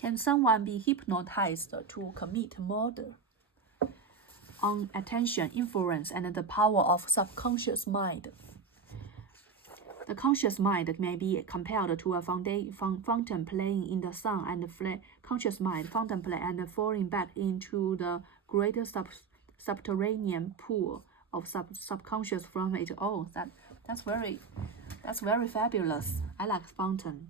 Can someone be hypnotized to commit murder? On attention, influence, and the power of subconscious mind. The conscious mind may be compared to a fountain playing in the sun, and the conscious mind fountain play and falling back into the greater subterranean pool of subconscious from it. Oh, that's very fabulous. I like fountain.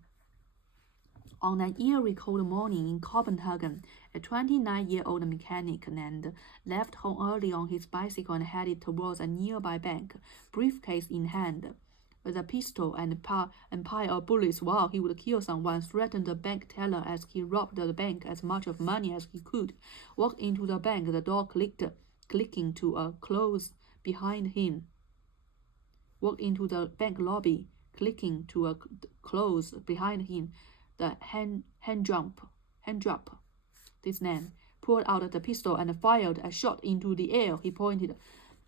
On an eerie cold morning in Copenhagen, a 29-year-old mechanic named left home early on his bicycle and headed towards a nearby bank, briefcase in hand. With a pistol and pile of bullets, while he would kill someone, threatened the bank teller as he robbed the bank as much of money as he could. Walked into the bank, the door clicking to a close behind him. Walked into the bank lobby, clicking to a close behind him. The hand drop. This man pulled out the pistol and fired a shot into the air. He pointed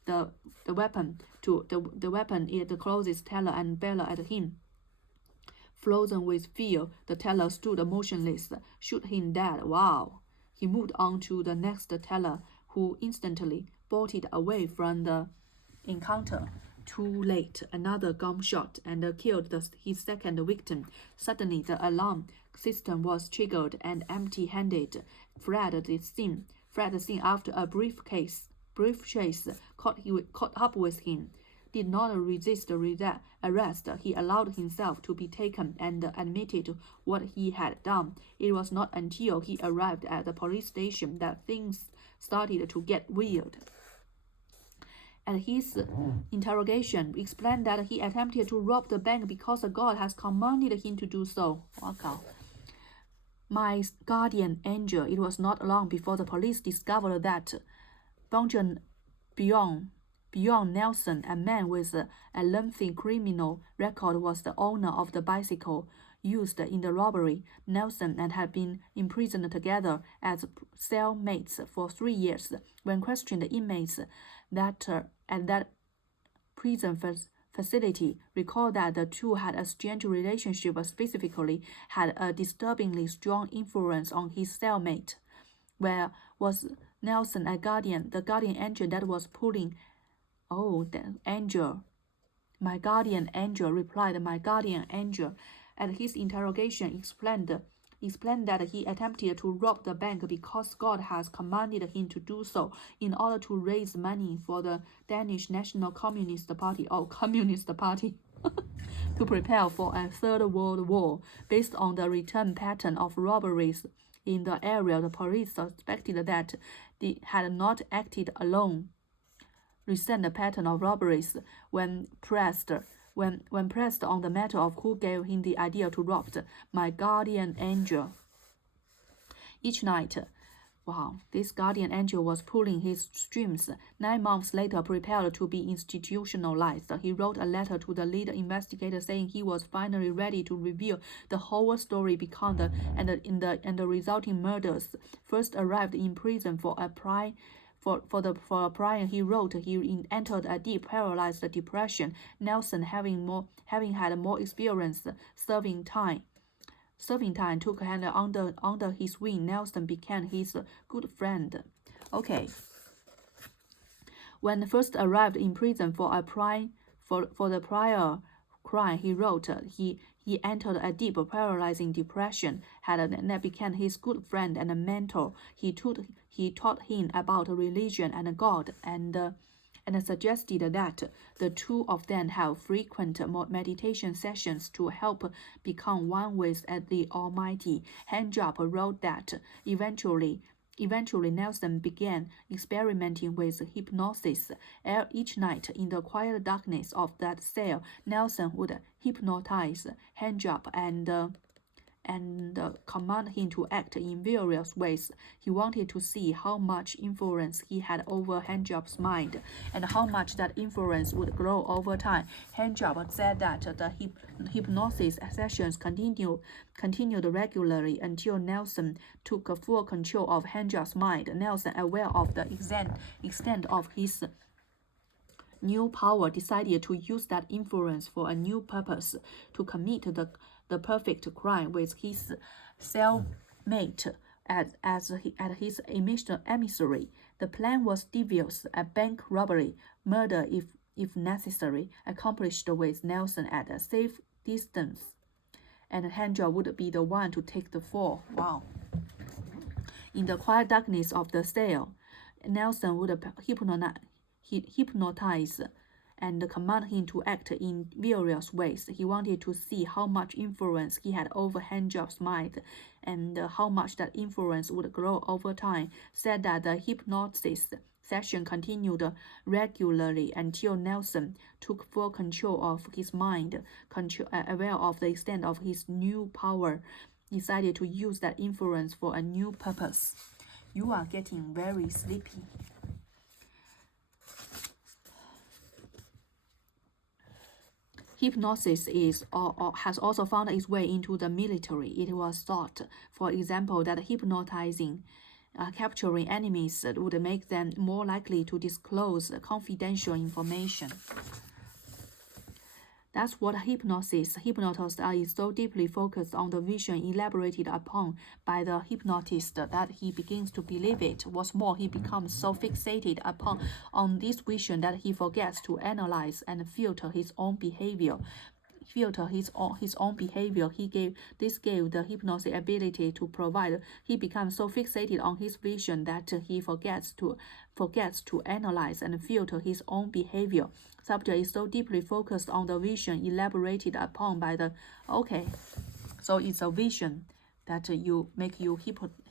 the weapon to the weapon at the closest teller and bellowed at him. Frozen with fear, the teller stood motionless. Shoot him dead. Wow. He moved on to the next teller, who instantly bolted away from the encounter. Too late. Another gunshot and killed his second victim. Suddenly, the alarm system was triggered, and empty-handed fled the scene after a brief chase caught up with him. Did not resist arrest. He allowed himself to be taken and admitted what he had done. It was not until he arrived at the police station that things started to get weird. At his interrogation, explained that he attempted to rob the bank because God has commanded him to do so. Wow. My guardian angel. It was not long before the police discovered that Bjorn Nelson, a man with a lengthy criminal record, was the owner of the bicycle used in the robbery. Nelson and had been imprisoned together as cellmates for 3 years. When questioned, the inmates at that prison facility recalled that the two had a strange relationship, but specifically had a disturbingly strong influence on his cellmate. Where was Nelson the guardian angel that was pulling? Oh, the angel. My guardian angel, replied my guardian angel. At his interrogation, explained that he attempted to rob the bank because God has commanded him to do so in order to raise money for the Danish National Communist Party, to prepare for a Third World War. Based on the return pattern of robberies in the area, the police suspected that they had not acted alone. Recent pattern of robberies when pressed on the matter of who gave him the idea to rob my guardian angel. Each night, wow, this guardian angel was pulling his strings. 9 months later, prepared to be institutionalized, he wrote a letter to the lead investigator saying he was finally ready to reveal the whole story because the resulting murders. First arrived in prison for a crime he wrote, he entered a deep paralyzed depression. Nelson, having had more experience serving time took hand under his wing. Nelson became his good friend. Okay. When first arrived in prison for the prior crime he wrote, he entered a deep paralyzing depression, and became his good friend and a mentor. He taught him about religion and God, and suggested that the two of them have frequent meditation sessions to help become one with the Almighty. Handjob wrote that eventually Nelson began experimenting with hypnosis. Each night, in the quiet darkness of that cell, Nelson would hypnotize Handjob and command him to act in various ways. He wanted to see how much influence he had over Handjob's mind and how much that influence would grow over time. Handjob said that the hypnosis sessions continued regularly until Nelson took full control of Handjob's mind. Nelson, aware of the extent of his new power, decided to use that influence for a new purpose, to commit the perfect crime with his mate as his emissary. The plan was devious: a bank robbery, murder if necessary, accomplished with Nelson at a safe distance, and handjob would be the one to take the fall. Wow. In the quiet darkness of the cell, Nelson would hypnotize and command him to act in various ways. He wanted to see how much influence he had over handjob's mind and how much that influence would grow over time. Said that the hypnosis session continued regularly until Nelson took full control of his mind, aware of the extent of his new power, decided to use that influence for a new purpose. You are getting very sleepy. Hypnosis has also found its way into the military. It was thought, for example, that hypnotizing, capturing enemies would make them more likely to disclose confidential information. That's what hypnosis. Hypnotist is so deeply focused on the vision elaborated upon by the hypnotist that he begins to believe it. What's more, he becomes so fixated on this vision that he forgets to analyze and filter his own behavior. His own behavior. This gave the hypnosis ability to provide. He becomes so fixated on his vision that he forgets to analyze and filter his own behavior. Subject is so deeply focused on the vision elaborated upon by the. Okay, so it's a vision that make you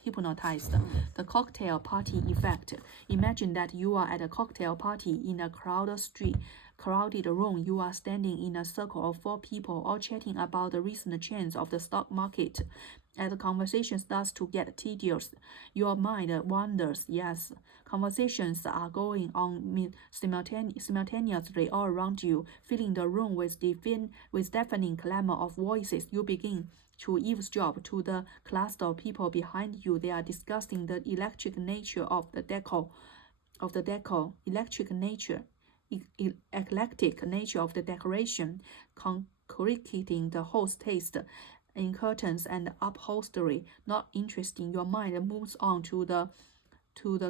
hypnotized. The cocktail party effect. Imagine that you are at a cocktail party in a crowded room. You are standing in a circle of 4 people, all chatting about the recent trends of the stock market. As the conversation starts to get tedious, your mind wanders. Yes, conversations are going on simultaneously all around you, filling the room with deafening clamor of voices. You begin to eavesdrop to the cluster of people behind you. They are discussing the electric nature of the decor, eclectic nature of the decoration, concreting the host taste in curtains and upholstery. Not interesting. Your mind moves on to the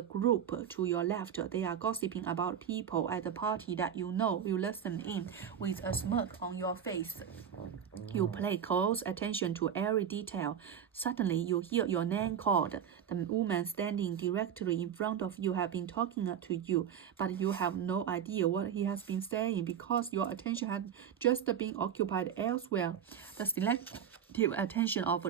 group to your left. They are gossiping about people at the party that you know. You listen in with a smirk on your face. You pay close attention to every detail. Suddenly, you hear your name called. The woman standing directly in front of you has been talking to you, but you have no idea what he has been saying because your attention had just been occupied elsewhere. The selective attention of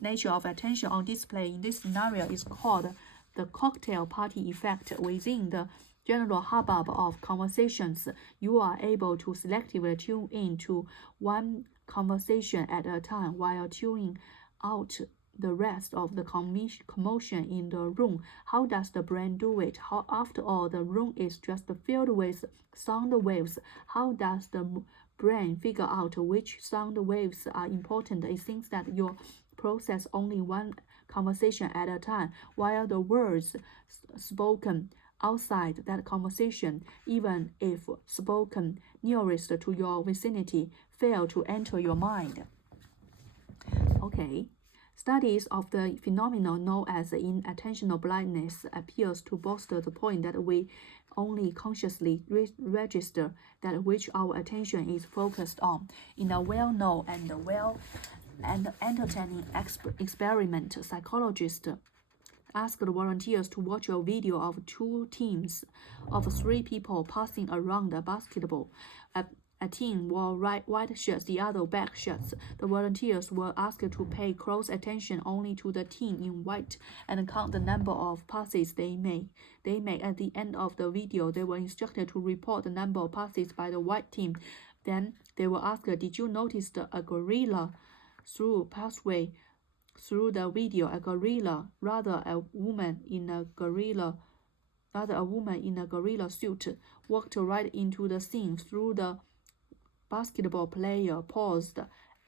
nature of attention on display in this scenario is called the cocktail party effect. Within the general hubbub of conversations, you are able to selectively tune in to one conversation at a time while tuning out the rest of the commotion in the room. How does the brain do it? After all, the room is just filled with sound waves. How does the brain figure out which sound waves are important? It seems that you process only one conversation at a time, while the words spoken outside that conversation, even if spoken nearest to your vicinity, fail to enter your mind. Okay. Studies of the phenomenon known as inattentional blindness appears to bolster the point that we only consciously register that which our attention is focused on. In a well-known and entertaining experiment, psychologists asked volunteers to watch a video of 2 teams of 3 people passing around a basketball. A team wore white shirts, the other black shirts. The volunteers were asked to pay close attention only to the team in white and count the number of passes they made. At the end of the video, they were instructed to report the number of passes by the white team. Then they were asked, "Did you notice a gorilla through pathway through the video? A gorilla, rather a woman in a gorilla suit, walked right into the scene through the basketball player paused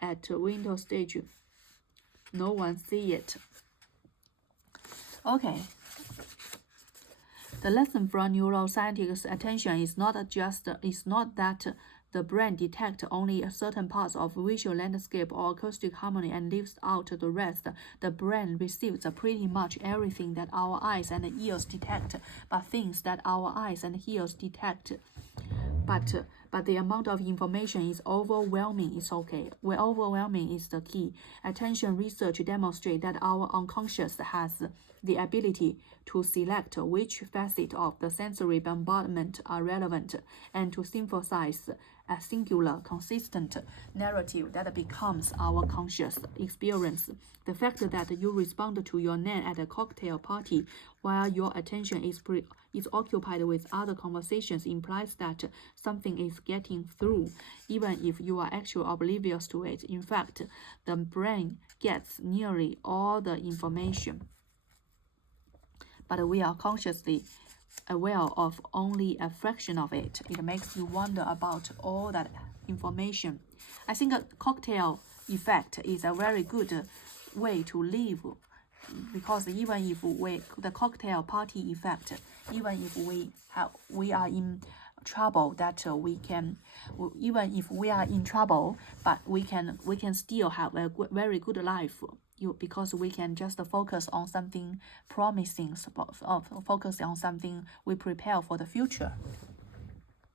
at window stage. No one see it." Okay. The lesson from neuroscientists' attention is not that the brain detects only certain parts of visual landscape or acoustic harmony and leaves out the rest. The brain receives pretty much everything that our eyes and ears detect, but things that our eyes and ears detect. But the amount of information is overwhelming. It's okay. Well, overwhelming is the key. Attention research demonstrates that our unconscious has the ability to select which facets of the sensory bombardment are relevant and to synthesize a singular, consistent narrative that becomes our conscious experience. The fact that you respond to your name at a cocktail party while your attention is occupied with other conversations implies that something is getting through, even if you are actually oblivious to it. In fact, the brain gets nearly all the information, but we are consciously aware of only a fraction of it. It makes you wonder about all that information. I think a cocktail effect is a very good way to live, because even if the cocktail party effect, even if we are in trouble, even if we are in trouble, but we can still have a very good life. Because we can just focus on something promising, focus on something we prepare for the future.